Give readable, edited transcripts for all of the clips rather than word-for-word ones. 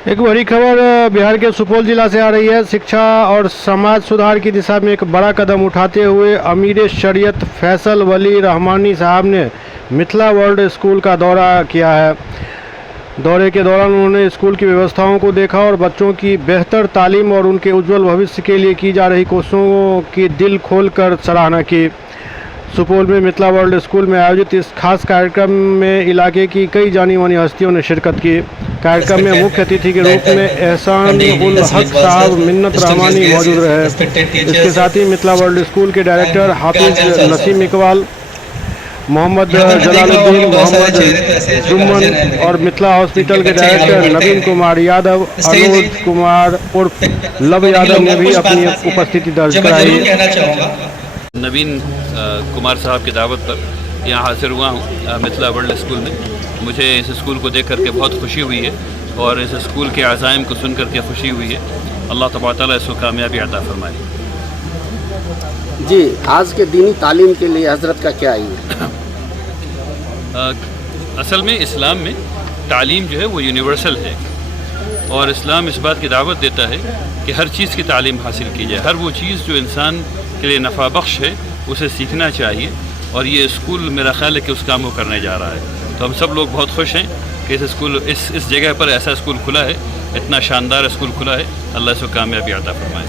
एक बड़ी खबर बिहार के सुपौल जिला से आ रही है। शिक्षा और समाज सुधार की दिशा में एक बड़ा कदम उठाते हुए अमीर शरीयत फैसल वली रहमानी साहब ने मिथिला वर्ल्ड स्कूल का दौरा किया है। दौरे के दौरान उन्होंने स्कूल की व्यवस्थाओं को देखा और बच्चों की बेहतर तालीम और उनके उज्जवल भविष्य के लिए की जा रही कोशिशों की दिल खोलकर सराहना की। सुपौल में मिथिला वर्ल्ड स्कूल में आयोजित इस खास कार्यक्रम में इलाके की कई जानी मानी हस्तियों ने शिरकत की। कार्यक्रम में मुख्य अतिथि के रूप में एहसान उल हक साहब मिन्नत रहमानी मौजूद रहे। इसके साथ ही मिथिला वर्ल्ड स्कूल के डायरेक्टर हाफिज नसीम इकबाल, मोहम्मद जलालुद्दीन, मोहम्मद जुम्मन और मिथिला हॉस्पिटल के डायरेक्टर नवीन कुमार यादव, अनुज कुमार उर्फ लव यादव ने भी अपनी उपस्थिति दर्ज कराई। नवीन कुमार साहब की दावत पर यहाँ हाजिर हुआ हूँ मिथिला वर्ल्ड स्कूल में। मुझे इस स्कूल को देख करके बहुत खुशी हुई है और इस स्कूल के अज़ाइम को सुन करके खुशी हुई है। अल्लाह तबारक व तआला इसको कामयाबी अता फरमाए। जी, आज के दीनी तालीम के लिए हज़रत का क्या है? असल में इस्लाम में तालीम जो है वो यूनिवर्सल है और इस्लाम इस बात की दावत देता है कि हर चीज़ की तालीम हासिल की जाए। हर वो चीज़ जो इंसान के लिए नफ़ा बख्श है उसे सीखना चाहिए और ये स्कूल मेरा ख्याल है कि उस काम को करने जा रहा है। तो हम सब लोग बहुत खुश हैं कि इस जगह पर ऐसा स्कूल खुला है, इतना शानदार स्कूल खुला है। अल्लाह इसको कामयाबी अता फरमाए।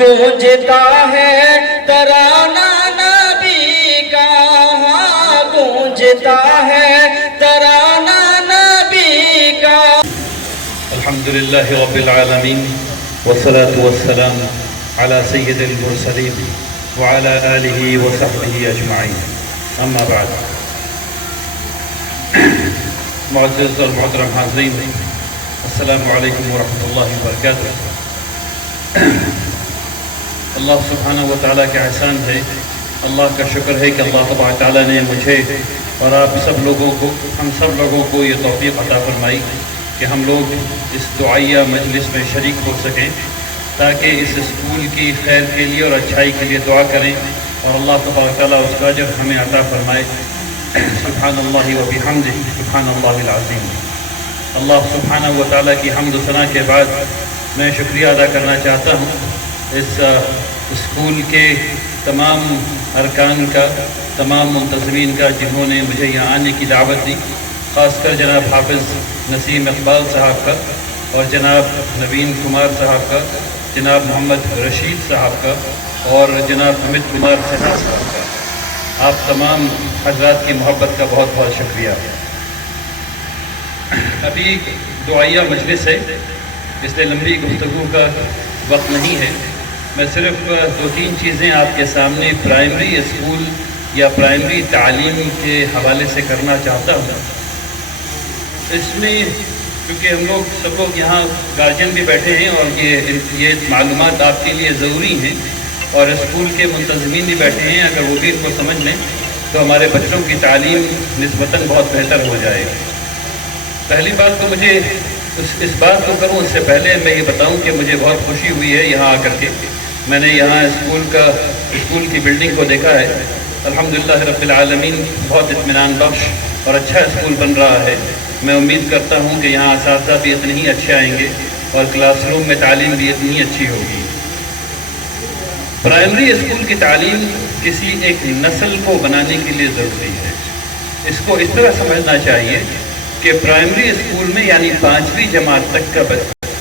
गूंजता है तराना नबी का, गूंजता है तराना नबी का। अल्हम्दुलिल्लाहि रब्बिल आलमीन वस्सलातु वस्सलाम अला सय्यिदिल मुरसलीन व अला आलिहि व सहबिहि अजमाइन, अम्मा बाद। मुअज़्ज़ज़ और मोहतरम हाज़रीन, अस्सलामु अलैकुम व रहमतुल्लाहि व बरकातुहू। अल्लाह सुब्हानहू व तआला का एहसान है, अल्लाह का शुक्र है कि अल्लाह तबारक व तआला ने मुझे और आप सब लोगों को, हम सब लोगों को ये तौफ़ीक़ अता फरमाई कि हम लोग इस दुआइया मजलिस में शरीक हो सकें ताकि इस स्कूल की खैर के लिए और अच्छाई के लिए दुआ करें और अल्लाह तबारक व तआला उसका अजर हमें अता फरमाए। सुब्हानल्लाहि व बिहम्दिही, सुब्हानल्लाहिल अज़ीम। अल्लाह सुब्हानहू व तआला की हम्द व सना के बाद मैं शुक्रिया अदा करना चाहता हूँ इस स्कूल के तमाम अरकान का, तमाम मुंतज़मीन का जिन्होंने मुझे यहाँ आने की दावत दी, ख़ासकर जनाब हाफिज़ नसीम इकबाल साहब का और जनाब नवीन कुमार साहब का, जनाब मोहम्मद रशीद साहब का और जनाब अमित कुमार सिन्हा साहब का। आप तमाम हज़रात की मोहब्बत का बहुत बहुत शुक्रिया। अभी दुआइया मजलिस है इसलिए लंबी गुफ्तगू का वक्त नहीं है। मैं सिर्फ 2-3 चीज़ें आपके सामने प्राइमरी स्कूल या प्राइमरी तालीम के हवाले से करना चाहता हूँ। इसमें क्योंकि हम लोग सब लोग यहाँ गार्जियन भी बैठे हैं और ये मालूमात आपके लिए ज़रूरी हैं और स्कूल के मुंतज़मीन भी बैठे हैं, अगर वो भी इनको समझ लें तो हमारे बच्चों की तालीम निस्बतन बहुत बेहतर हो जाएगी। पहली बात तो मुझे इस बात को करूँ उससे पहले मैं ये बताऊँ कि मुझे बहुत खुशी हुई है यहाँ आकर के। मैंने यहाँ स्कूल की बिल्डिंग को देखा है। अल्हम्दुलिल्लाह रब्बिल आलमीन बहुत इत्मीनान बख्श और अच्छा स्कूल बन रहा है। मैं उम्मीद करता हूँ कि यहाँ असातिज़ा भी इतने ही अच्छे आएंगे और क्लासरूम में तालीम भी इतनी ही अच्छी होगी। प्राइमरी स्कूल की तालीम किसी एक नस्ल को बनाने के लिए ज़रूरी है। इसको इस तरह समझना चाहिए कि प्राइमरी स्कूल में यानी 5वीं जमात तक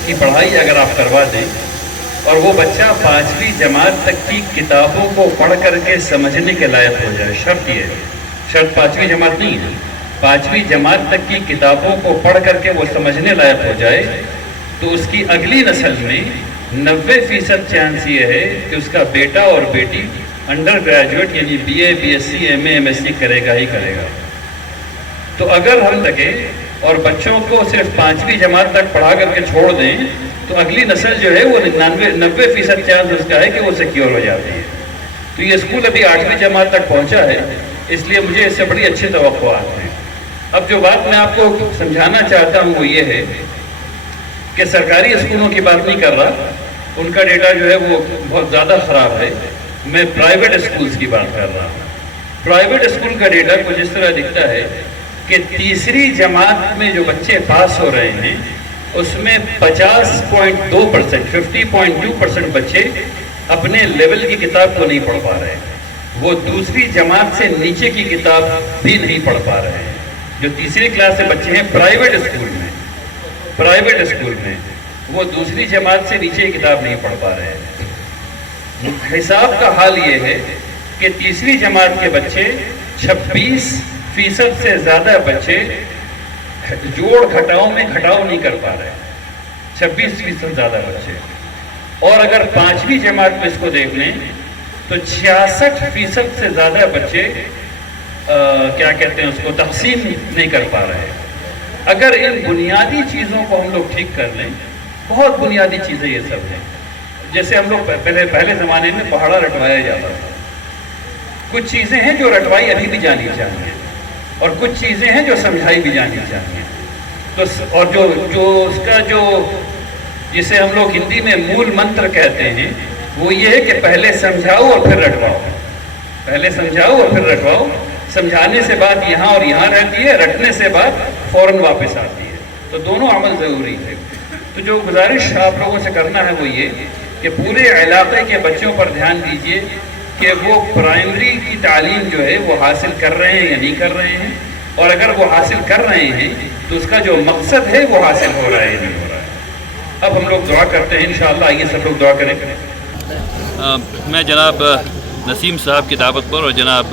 की पढ़ाई अगर आप करवा दें और वो बच्चा 5वीं जमात तक की किताबों को पढ़ करके समझने के लायक हो जाए, शर्त ये है, शर्त 5वीं जमात नहीं है, 5वीं जमात तक की किताबों को पढ़ करके वो समझने लायक हो जाए तो उसकी अगली नस्ल में 90% चांस ये है कि उसका बेटा और बेटी अंडर ग्रेजुएट यानी BA, BSc, MA, MSc करेगा ही करेगा। तो अगर हम लगे और बच्चों को सिर्फ 5वीं जमात तक पढ़ा करके छोड़ दें तो अगली नस्ल जो है वो 90% चांस उसका है कि वो सिक्योर हो जाती है। तो ये स्कूल अभी 8वीं जमात तक पहुंचा है, इसलिए मुझे इससे बड़ी अच्छी तवक्कुआत हैं। अब जो बात मैं आपको समझाना चाहता हूँ वो ये है कि सरकारी स्कूलों की बात नहीं कर रहा, उनका डेटा जो है वो बहुत ज़्यादा ख़राब है। मैं प्राइवेट स्कूल्स की बात कर रहा हूँ। प्राइवेट स्कूल का डेटा कुछ इस तरह दिखता है कि तीसरी जमात में जो बच्चे पास हो रहे हैं उसमें 50.2%, 50.2% बच्चे अपने लेवल की किताब को नहीं पढ़ पा रहे हैं। वो दूसरी जमात से नीचे की किताब भी नहीं पढ़ पा रहे हैं। जो तीसरी क्लास से बच्चे हैं प्राइवेट स्कूल में वो दूसरी जमात से नीचे की किताब नहीं पढ़ पा रहे हैं। हिसाब का हाल ये है कि तीसरी जमात के बच्चे 26% से ज़्यादा बच्चे जोड़ घटाव में घटाव नहीं कर पा रहे हैं, 26% ज़्यादा बच्चे। और अगर पांचवी जमात में इसको देख लें तो 66% से ज़्यादा बच्चे क्या कहते हैं उसको तक़सीम नहीं कर पा रहे हैं। अगर इन बुनियादी चीज़ों को हम लोग ठीक कर लें, बहुत बुनियादी चीज़ें ये सब हैं। जैसे हम लोग पहले ज़माने में पहाड़ा रटवाया जाता था। कुछ चीज़ें हैं जो रटवाई अभी भी जानी चाहिए और कुछ चीज़ें हैं जो समझाई भी जानी चाहिए। तो और जो उसका जो जिसे हम लोग हिंदी में मूल मंत्र कहते हैं वो ये है कि पहले समझाओ और फिर रटवाओ, पहले समझाओ और फिर रटवाओ। समझाने से बात यहाँ और यहाँ रहती है, रटने से बात फौरन वापस आती है। तो दोनों अमल ज़रूरी है। तो जो गुजारिश आप लोगों से करना है वो ये कि पूरे इलाके के बच्चों पर ध्यान दीजिए कि वो प्राइमरी की तालीम जो है वो हासिल कर रहे हैं या नहीं कर रहे हैं, और अगर वो हासिल कर रहे हैं तो उसका जो मकसद है वो हासिल हो रहा है या नहीं हो रहा है। अब हम लोग दुआ करते हैं इंशाअल्लाह। आइए सब लोग दुआ करें। मैं जनाब नसीम साहब की दावत पर और जनाब